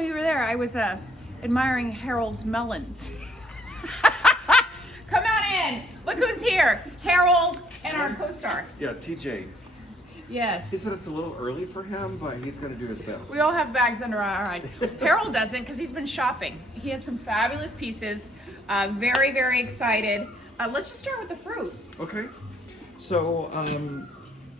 you were there. I was admiring Harold's melons. Come on in. Look who's here. Harold and our co-star. Yeah, TJ. Yes. He said it's a little early for him, but he's going to do his best. We all have bags under our eyes. Harold doesn't because he's been shopping. He has some fabulous pieces. Very, very excited. Let's just start with the fruit. Okay. So,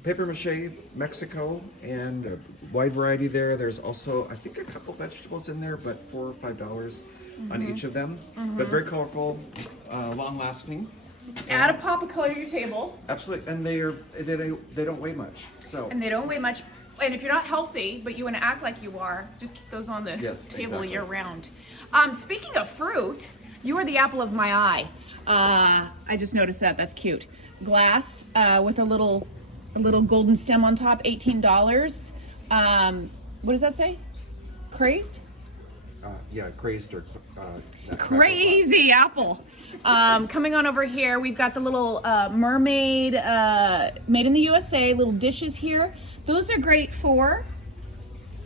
paper mache, Mexico, and a wide variety there. There's also, I think, a couple vegetables in there, but $4 or $5 on each of them. But very colorful, long lasting. Add a pop of color to your table. Absolutely, and they don't weigh much. So. And they don't weigh much. And if you're not healthy, but you want to act like you are, just keep those on the table year round. Speaking of fruit, you are the apple of my eye. I just noticed that. That's cute. Glass with a little golden stem on top. $18. What does that say? Crazed? Yeah, crazed or Crazy apple. Coming on over here, we've got the little mermaid made in the USA little dishes here. Those are great for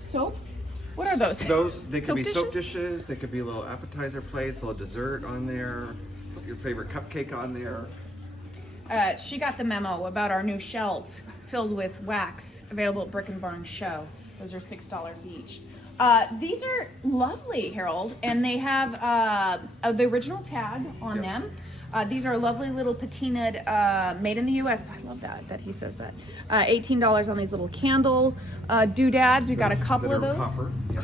soap. What are those? They could be soap dishes. They could be little appetizer plates, a little dessert on there, your favorite cupcake on there. She got the memo about our new shells filled with wax available at Brick and Barn Show. Those are $6 each. These are lovely, Harold, and they have the original tag on them. These are lovely little patinaed, made in the U.S. I love that he says that. $18 on these little candle doodads. We got a couple of those. Copper. Yeah.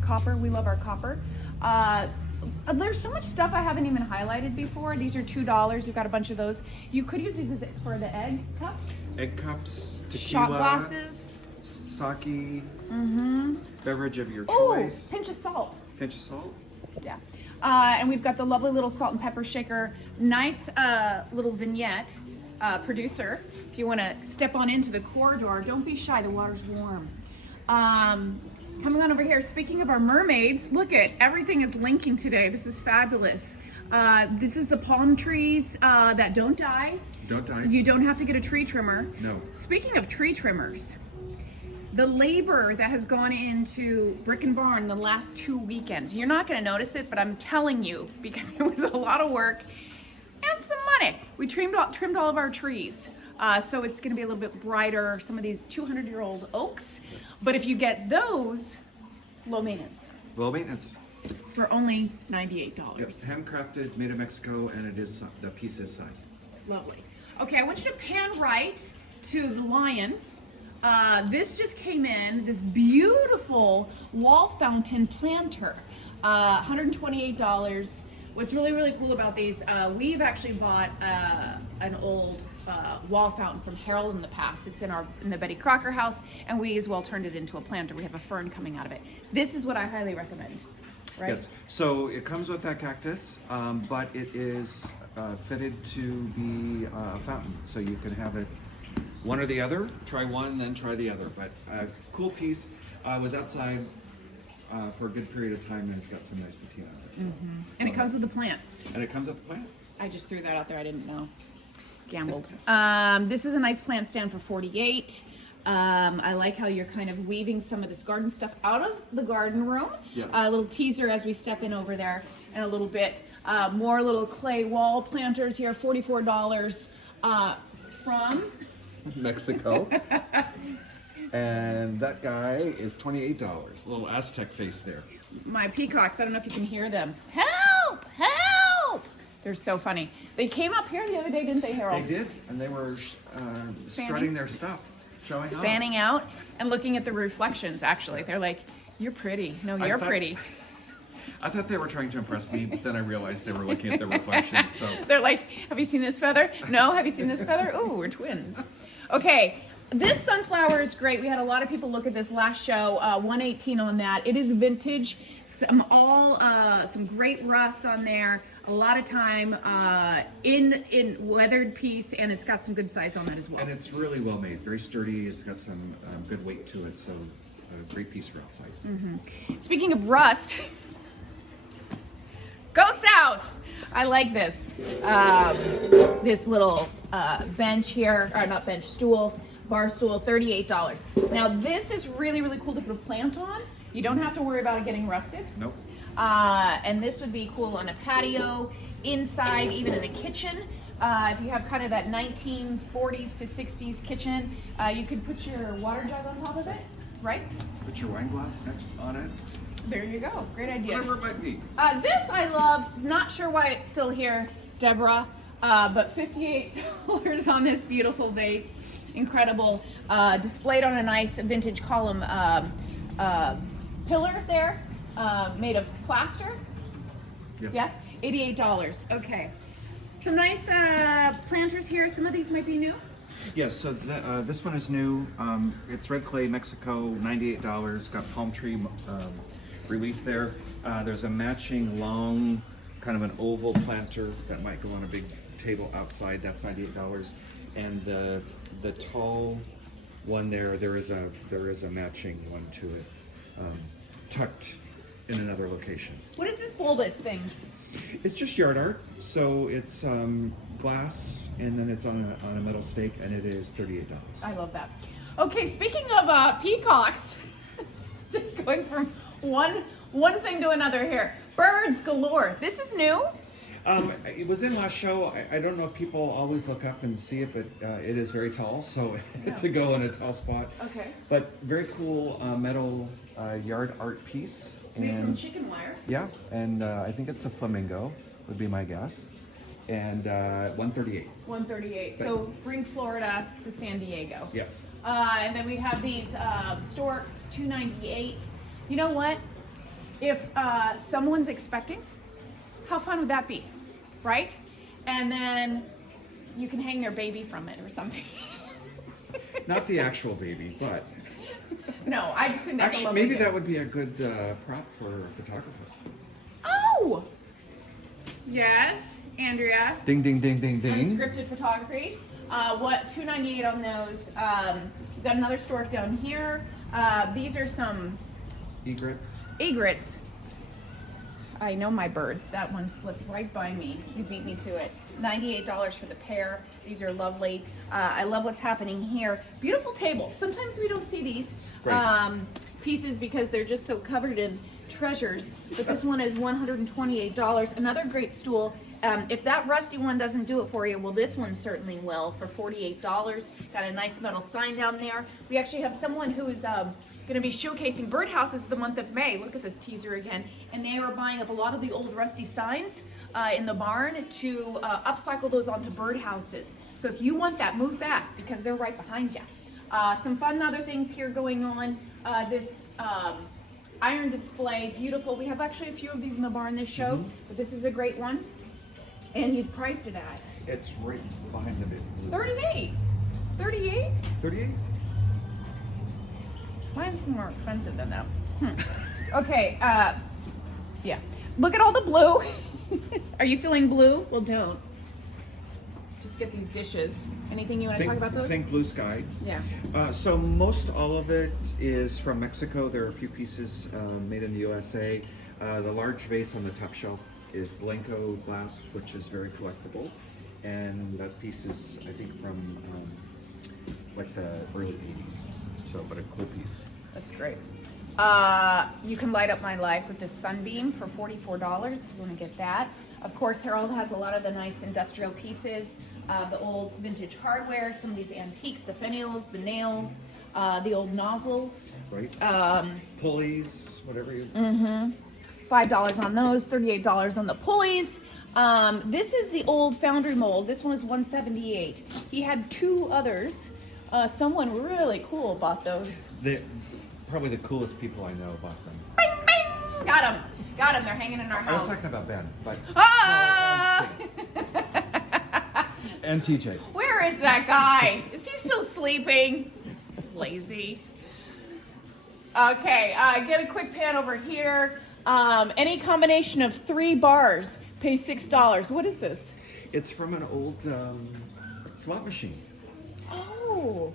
Copper. We love our copper. There's so much stuff I haven't even highlighted before. These are $2. We've got a bunch of those. You could use these for the egg cups. Egg cups, tequila. Shot glasses. Sake, beverage of your Oh, choice. pinch of salt. Pinch of salt. Yeah. And we've got the lovely little salt and pepper shaker. Nice little vignette. Producer, if you want to step on into the corridor, don't be shy, the water's warm. Coming on over here, speaking of our mermaids, look at everything is linking today. This is fabulous. This is the palm trees that don't die. Don't die. You don't have to get a tree trimmer. No. Speaking of tree trimmers, the labor that has gone into Brick and Barn the last 2 weekends, you're not going to notice it, but I'm telling you because it was a lot of work and some money. We trimmed all of our trees. So it's going to be a little bit brighter, some of these 200-year-old oaks. Yes. But if you get those, low maintenance. Low maintenance. For only $98. Yep. Handcrafted, made in Mexico, and it is the piece is signed. Lovely. Okay, I want you to pan right to the lion. This just came in, this beautiful wall fountain planter, $128. What's really, really cool about these, we've actually bought an old wall fountain from Harold in the past. It's in the Betty Crocker house, and we as well turned it into a planter. We have a fern coming out of it. This is what I highly recommend, right? Yes, so it comes with that cactus, but it is fitted to be a fountain, so you can have it one or the other. Try one, then try the other. But cool piece. Was outside for a good period of time, and it's got some nice patina on it. So. And it comes with the plant. And it comes with the plant. I just threw that out there. I didn't know. Gambled. This is a nice plant stand for $48. I like how you're kind of weaving some of this garden stuff out of the garden room. Yes. A little teaser as we step in over there in a little bit. More little clay wall planters here, $44 from Mexico. And that guy is $28. A little Aztec face there. my peacocks. I don't know if you can hear them. Help! Help! They're so funny. They came up here the other day, didn't they, Harold? They did, and they were strutting their stuff, showing off. Fanning out and looking at the reflections, actually. They're like, you're pretty. No, you're pretty. I thought they were trying to impress me, but then I realized they were looking at the reflections. So they're like, have you seen this feather? No, have you seen this feather? Oh, we're twins. Okay, this sunflower is great. We had a lot of people look at this last show, 118 on that. It is vintage, some great rust on there, a lot of time in weathered piece, and it's got some good size on that as well. And it's really well made, very sturdy. It's got some good weight to it, so a great piece for outside. Mm-hmm. Speaking of rust, go south. I like this. This little bench here, or not bench, stool, bar stool, $38. Now this is really, really cool to put a plant on. You don't have to worry about it getting rusted. Nope. And this would be cool on a patio, inside, even in a kitchen. If you have kind of that 1940s to 60s kitchen, you could put your water jug on top of it, right? Put your wine glass next on it. There you go. Great idea. Whatever it might be. This I love. Not sure why it's still here, Deborah, but $58 on this beautiful vase. Incredible. Displayed on a nice vintage column pillar there, made of plaster. Yes. Yeah, $88. Okay. Some nice planters here. Some of these might be new. Yes, so this one is new. It's red clay, Mexico, $98. Got palm tree relief there. There's a matching long, kind of an oval planter that might go on a big table outside. That's $98. And the tall one there is a matching one to it, tucked in another location. What is this bulbous thing? It's just yard art. So it's glass, and then it's on a metal stake, and it is $38. I love that. Okay, speaking of peacocks, just going from one thing to another here. Birds galore. This is new. It was in last show. I don't know if people always look up and see it, but it is very tall, so to go in a tall spot. Okay. But very cool metal yard art piece. Made from And chicken wire. yeah, and I think it's a flamingo, would be my guess. And $138. $138. So bring Florida to San Diego. Yes. And then we have these storks, $298. You know what? If someone's expecting, how fun would that be, right? And then you can hang their baby from it or something. Not the actual baby, but No, I just think that's a actually lovely maybe gift. that would be a good prop for a photographer. Oh! Yes, Andrea. Ding, ding, ding, ding, ding. Unscripted photography. What, $298 on those. We've got another stork down here. These are some Egrets. egrets. I know my birds. That one slipped right by me. You beat me to it. $98 for the pair. These are lovely. I love what's happening here. Beautiful table. Sometimes we don't see these Right. pieces because they're just so covered in treasures. But this one is $128. Another great stool. If that rusty one doesn't do it for you, well, this one certainly will for $48. Got a nice metal sign down there. We actually have someone who is going to be showcasing birdhouses the month of May. Look at this teaser again. And they are buying up a lot of the old rusty signs in the barn to upcycle those onto birdhouses. So if you want that, move fast because they're right behind you. Some fun other things here going on. This iron display, beautiful. We have actually a few of these in the barn this show, but this is a great one. And you've priced it at? It's right behind the bit. 38. 38? 38? Mine's more expensive than that. Okay, yeah. Look at all the blue. Are you feeling blue? Well, don't. Just get these dishes. Anything you want to talk about those? Think blue sky. Yeah. So most all of it is from Mexico. There are a few pieces made in the USA. The large vase on the top shelf is Blanco glass, which is very collectible. And that piece is, I think, from like the early 80s. So, but a cool piece. That's great. You can light up my life with this sunbeam for $44 if you want to get that. Of course, Harold has a lot of the nice industrial pieces, the old vintage hardware, some of these antiques, the finials, the nails, the old nozzles. Right. Pulleys, whatever you. $5 on those, $38 on the pulleys. This is the old foundry mold. This one is $178. He had two others. Someone really cool bought those. Probably the coolest people I know bought them. Bing, bing! Got them. Got them. They're hanging in our I was house. talking about Ben, but Ah! and TJ. Where is that guy? Is he still sleeping? Lazy. Okay, get a quick pan over here. Any combination of 3 bars pays $6. What is this? It's from an old slot machine. Oh,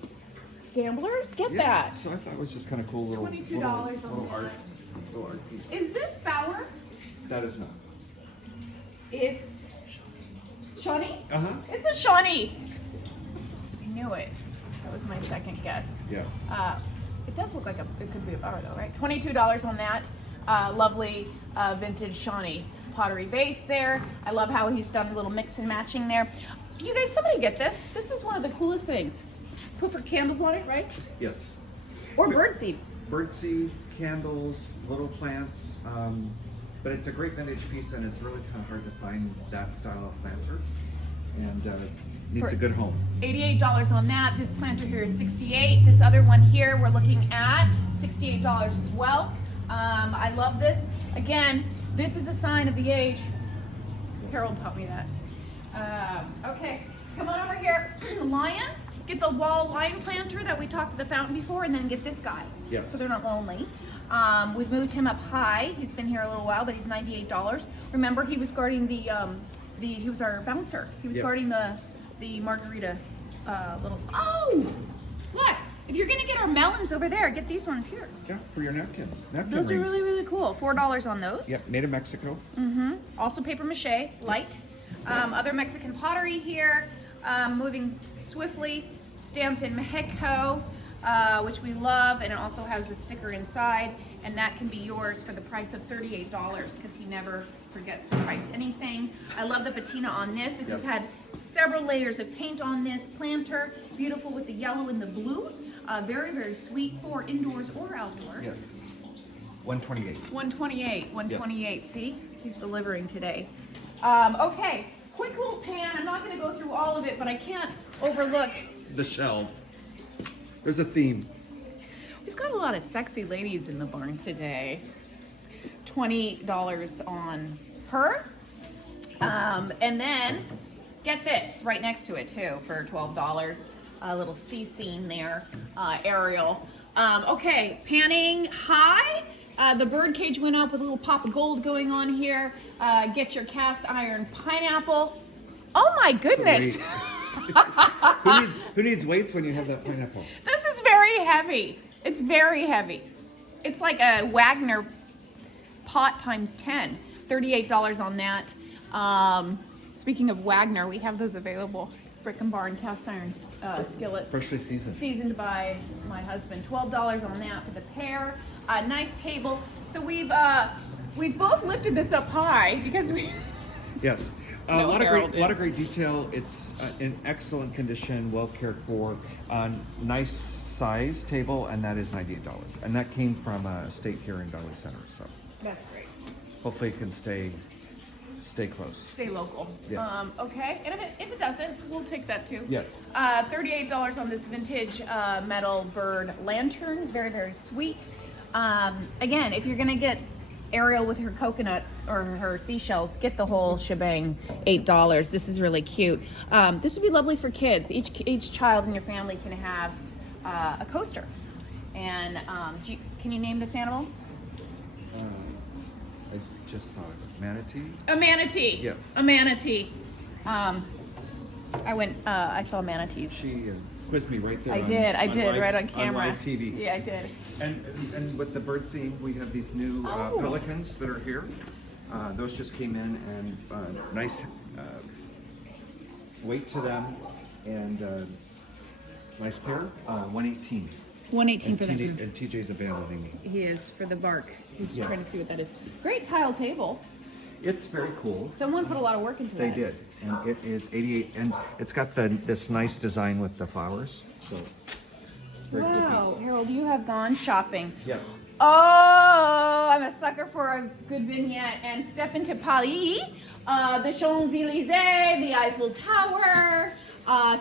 gamblers, get Yeah, that. so I thought it was just kind of cool little $22 little on little art piece. Is this Bauer? That is not. It's Shawnee? Uh huh. It's a Shawnee. I knew it. That was my second guess. Yes. It does look like it could be a bar though, right? $22 on that. Lovely vintage Shawnee pottery vase there. I love how he's done a little mix and matching there. You guys, somebody get this. This is one of the coolest things. Put for candles on it, right? Yes. Or birdseed. Birdseed, candles, little plants. But it's a great vintage piece, and it's really kind of hard to find that style of planter. And needs a good home. $88 on that. This planter here is $68. This other one here we're looking at $68 as well. I love this. Again, this is a sign of the age. Harold taught me that. Okay, come on over here. Lion, get the wall lion planter that we talked at the fountain before, and then get this guy. Yes. So they're not lonely. We've moved him up high. He's been here a little while, but he's $98. Remember, he was guarding he was our bouncer. He was guarding the margarita little. Oh, look! If you're gonna get our melons over there, get these ones here. Yeah, for your napkins. Napkin Those rings. are really, really cool. $4 on those. Yep, made in Mexico. Mm-hmm. Also paper mache, light. Other Mexican pottery here, moving swiftly, stamped in Mexico, which we love, and it also has the sticker inside, and that can be yours for the price of $38 because he never forgets to price anything. I love the patina on this. This has had several layers of paint on this planter. Beautiful with the yellow and the blue. Very, very sweet for indoors or outdoors. Yes. 128. 128, 128. Yes. See, he's delivering today. Okay, quick little pan. I'm not going to go through all of it, but I can't overlook The shells. There's a theme. We've got a lot of sexy ladies in the barn today. $20 on her. And then get this right next to it too for $12. A little sea scene there, Ariel. Okay, panning high. The bird cage went up with a little pop of gold going on here. Get your cast iron pineapple. Oh my goodness. Who needs weights when you have that pineapple? This is very heavy. It's very heavy. It's like a Wagner pot times 10. $38 on that. Speaking of Wagner, we have those available. Brick and Barn cast iron skillets. Freshly seasoned. Seasoned by my husband. $12 on that for the pair. Nice table. So we've both lifted this up high because we. Yes. A lot of great detail. It's in excellent condition, well cared for. Nice size table, and that is $98. And that came from a estate here in Valley Center. So That's great. hopefully it can stay close. Stay local. Yes. Okay. And if it doesn't, we'll take that too. Yes. $38 on this vintage metal bird lantern. Very, very sweet. Again, if you're gonna get Ariel with her coconuts or her seashells, get the whole shebang. $8. This is really cute. This would be lovely for kids. Each child in your family can have a coaster. And can you name this animal? I just thought manatee. A manatee. Yes. A manatee. I saw manatees. She quizzed me right there. I did right on camera. On live TV. Yeah, I did. And with the bird theme, we have these new pelicans that are here. Those just came in, and nice weight to them, and nice pair. 118. 118 for that. And TJ's abandoning me. He is for the bark. He's Yes. trying to see what that is. Great tile table. It's very cool. Someone put a lot of work into They that. did, and it is 88, and it's got this nice design with the flowers. So very cool Wow, piece. Harold, you have gone shopping. Yes. Oh, I'm a sucker for a good vignette. And step into Paris, the Champs-Élysées, the Eiffel Tower,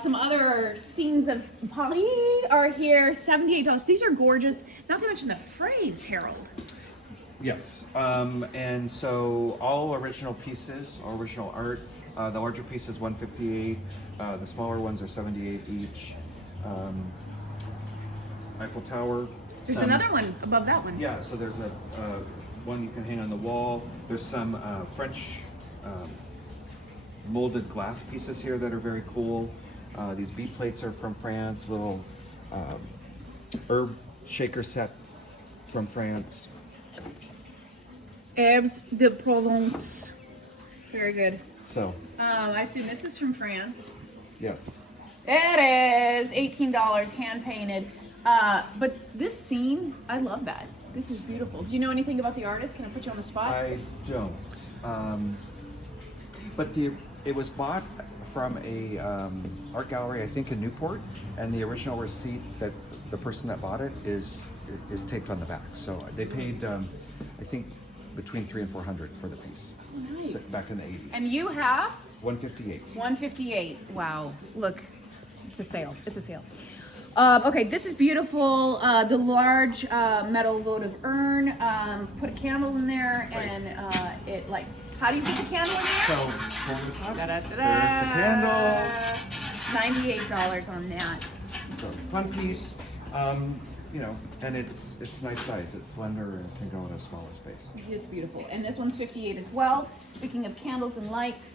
some other scenes of Paris are here. $78. These are gorgeous. Not to mention the frames, Harold. Yes, and so all original pieces, all original art. The larger piece is 158. The smaller ones are 78 each. Eiffel Tower. There's another one above that one. Yeah, so there's a one you can hang on the wall. There's some French molded glass pieces here that are very cool. These B plates are from France. Little herb shaker set from France. Herbes de Provence. Very good. So, I assume this is from France. yes. It is $18, hand painted. But this scene, I love that. This is beautiful. Do you know anything about the artist? Can I put you on the spot? I don't. But it was bought from a art gallery, I think in Newport, and the original receipt that the person that bought it is taped on the back. So they paid, I think, between $300 and $400 for the piece. Nice. Back in the 80s. And you have? 158. 158. Wow. Look, it's a sale. It's a sale. Okay, this is beautiful. The large metal votive urn. Put a candle in there, and it lights. How do you put the candle in there? So pull this up. Da-da-da-da. There's the candle. $98 on that. So fun piece. You know, and it's nice size. It's slender and can go in a smaller space. It's beautiful. And this one's 58 as well. Speaking of candles and lights,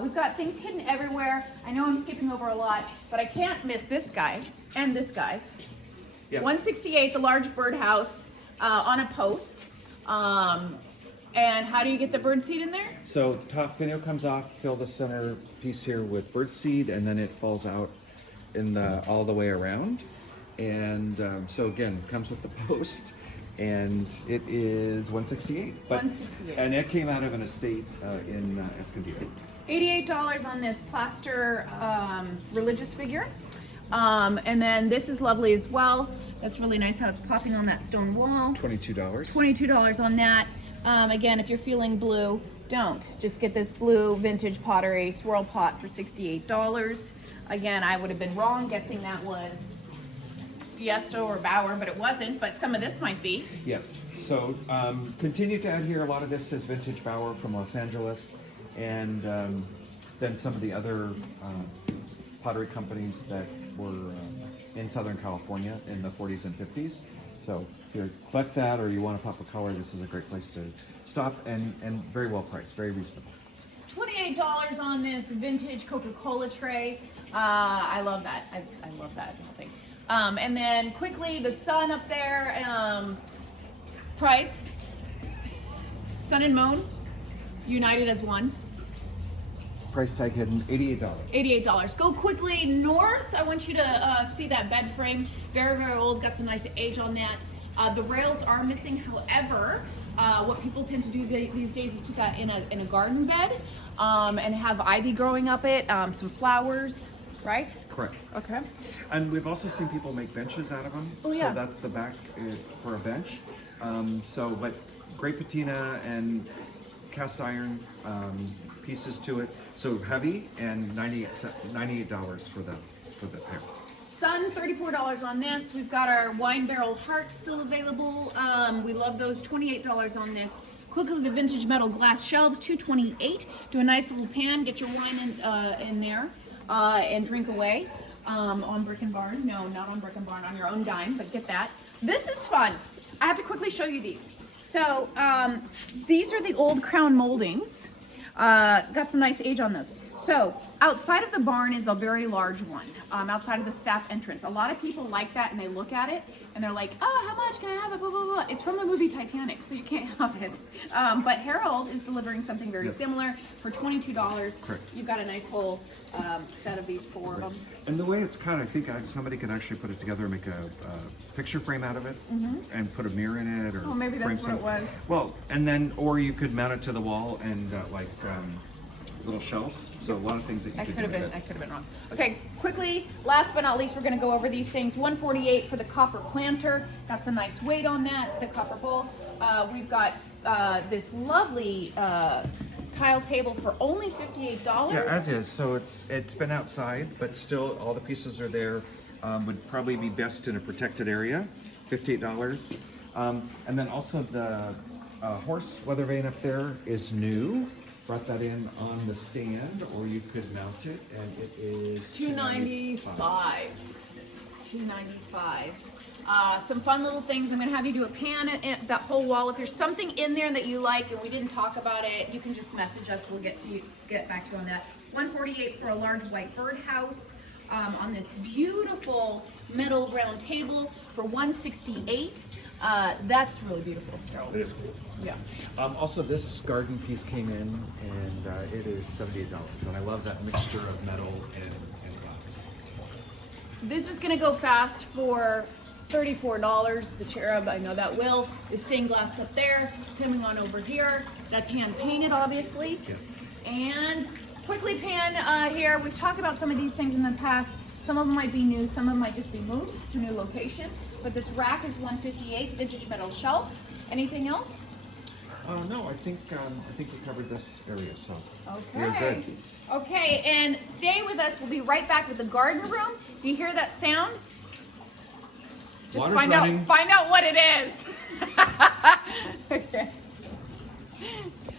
we've got things hidden everywhere. I know I'm skipping over a lot, but I can't miss this guy and this guy. Yes. 168, the large birdhouse on a post. And how do you get the bird seed in there? So the top finial comes off, fill the center piece here with bird seed, and then it falls out in all the way around. And so again, comes with the post, and it is 168. But, 168. And it came out of an estate in Escondido. $88 on this plaster religious figure. And then this is lovely as well. That's really nice how it's popping on that stone wall. $22. $22 on that. Again, if you're feeling blue, don't. Just get this blue vintage pottery swirl pot for $68. Again, I would have been wrong guessing that was Fiesta or Bauer, but it wasn't, but some of this might be. Yes, so continue to add here. A lot of this is vintage Bauer from Los Angeles, and then some of the other pottery companies that were in Southern California in the 40s and 50s. So if you collect that or you want to pop a color, this is a great place to stop, and very well priced, very reasonable. $28 on this vintage Coca-Cola tray. I love that. I love that whole thing. And then quickly, the sun up there, price, Sun and Moon, united as one. Price tag hidden, $88. $88. Go quickly north. I want you to see that bed frame. Very, very old, got some nice age on that. The rails are missing, however, what people tend to do these days is put that in a garden bed and have ivy growing up it, some flowers, right? Correct. Okay. And we've also seen people make benches out of them. Oh, yeah. So that's the back for a bench. But great patina and cast iron pieces to it. So heavy, and $98 for the pair. Sun, $34 on this. We've got our wine barrel hearts still available. We love those. $28 on this. Quickly, the vintage metal glass shelves, $228. Do a nice little pan, get your wine in there, and drink away. On Brick and Barn. No, not on Brick and Barn, on your own dime, but get that. This is fun. I have to quickly show you these. So these are the old Crown Moldings. Got some nice age on those. So outside of the barn is a very large one, outside of the staff entrance. A lot of people like that, and they look at it and they're like, oh, how much can I have it, blah, blah, blah. It's from the movie Titanic, so you can't have it. But Harold is delivering something very similar for $22. Correct. You've got a nice whole set of these, four of them. And the way it's cut, I think somebody could actually put it together and make a picture frame out of it, and put a mirror in it, or maybe that's frame what it was. Well, and then, or you could mount it to the wall and little shelves. So a lot of things that you I could could do have with been. it. I could have been wrong. Okay, quickly. Last but not least, we're going to go over these things. $148 for the copper planter. Got some nice weight on that. The copper bowl. We've got this lovely tile table for only $58. Yeah, as is. So it's been outside, but still all the pieces are there. Would probably be best in a protected area. $58. And then also the horse weather vane up there is new. Brought that in on the stand, or you could mount it, and it is $295. $295. Some fun little things. I'm going to have you do a pan at that whole wall. If there's something in there that you like and we didn't talk about it, you can just message us. We'll get back to you on that. $148 for a large white birdhouse. On this beautiful metal round table for $168. That's really beautiful. Oh, it is cool. Yeah. Also, this garden piece came in, and it is $78, and I love that mixture of metal and glass. This is going to go fast for $34. The cherub, I know that will, is stained glass up there. Coming on over here, that's hand painted, obviously. Yes. And quickly pan here. We've talked about some of these things in the past. Some of them might be new, some of them might just be moved to a new location. But this rack is $158, vintage metal shelf. Anything else? No, I think you covered this area, so you're Okay. good. Okay, and stay with us. We'll be right back with the garden room. If you hear that sound, just Water's find running. out what it is. Okay.